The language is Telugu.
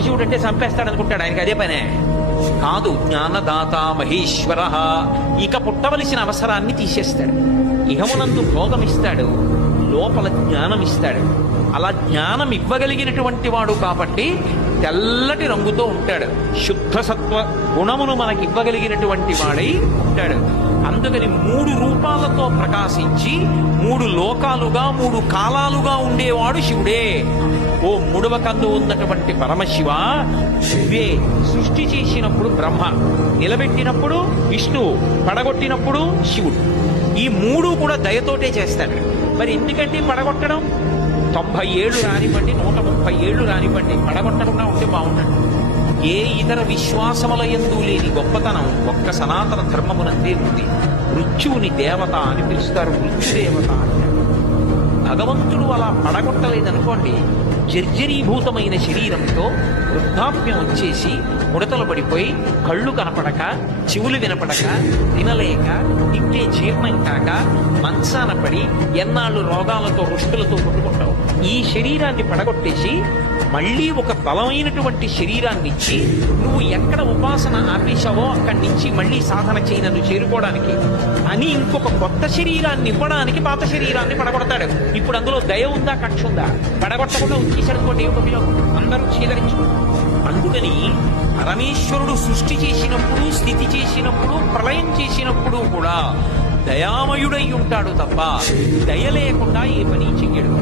పరమశివుడు అంటే చంపేస్తాడు అనుకుంటాడు, ఆయనకి అదే పనే కాదు. జ్ఞానదాత మహేశ్వర, ఇక పుట్టవలసిన అవసరాన్ని తీసేస్తాడు. ఇహమునందు భోగమిస్తాడు, లోపల జ్ఞానం ఇస్తాడు. అలా జ్ఞానం ఇవ్వగలిగినటువంటి వాడు కాబట్టి తెల్లటి రంగుతో ఉంటాడు. శుద్ధ సత్వ గుణమును మనకి ఇవ్వగలిగినటువంటి వాడై ఉంటాడు. అందుకని 3 రూపాలతో ప్రకాశించి 3 లోకాలుగా 3 కాలాలుగా ఉండేవాడు శివుడే. ఓ 3వ కన్ను ఉన్నటువంటి పరమశివ, శివే సృష్టి చేసినప్పుడు బ్రహ్మ, నిలబెట్టినప్పుడు విష్ణువు, పడగొట్టినప్పుడు శివుడు. ఈ 3 కూడా దయతోటే చేస్తాడు. మరి ఎందుకంటే పడగొట్టడం 90 ఏళ్ళు రానివ్వండి, 130 ఏళ్ళు రానివ్వండి, పడగొట్టకుండా ఉంటే బాగుంటాడు. ఏ ఇతర విశ్వాసముల యందు లేని గొప్పతనం ఒక్క సనాతన ధర్మమునందే ఉంది. మృత్యువుని దేవత అని పిలుస్తారు, మృత్యుదేవత అని. భగవంతుడు అలా పడగొట్టలేదనుకోండి, జర్జరీభూతమైన శరీరంతో వృద్ధాప్యం వచ్చేసి ముడతలు పడిపోయి కళ్ళు కనపడక, చెవులు వినపడక, తినలేక, తింటే జీర్ణం కాక మంచాన పడి ఎన్నాళ్ళు రోగాలతో రుష్టులతో కొట్టుకుంటావు. ఈ శరీరాన్ని పడగొట్టేసి మళ్ళీ ఒక బలమైనటువంటి శరీరాన్ని ఇచ్చి నువ్వు ఎక్కడ ఉపాసన ఆపేశావో అక్కడి నుంచి మళ్ళీ సాధన చేయి నన్ను చేరుకోవడానికి అని ఇంకొక కొత్త శరీరాన్ని ఇవ్వడానికి పాత శరీరాన్ని పడగొడతాడు. ఇప్పుడు అందులో దయ ఉందా, కక్ష ఉందా? పడగొట్టకుండా ఉంచేసనుకోండి, ఏమిటి ఉపయోగం? అందరూ చీదరించుకుంటారు. అందుకని పరమేశ్వరుడు సృష్టి చేసినప్పుడు, స్థితి చేసినప్పుడు, ప్రళయం చేసినప్పుడు కూడా దయామయుడై ఉంటాడు తప్ప దయ లేకుండా ఏ పని చెయ్యడు.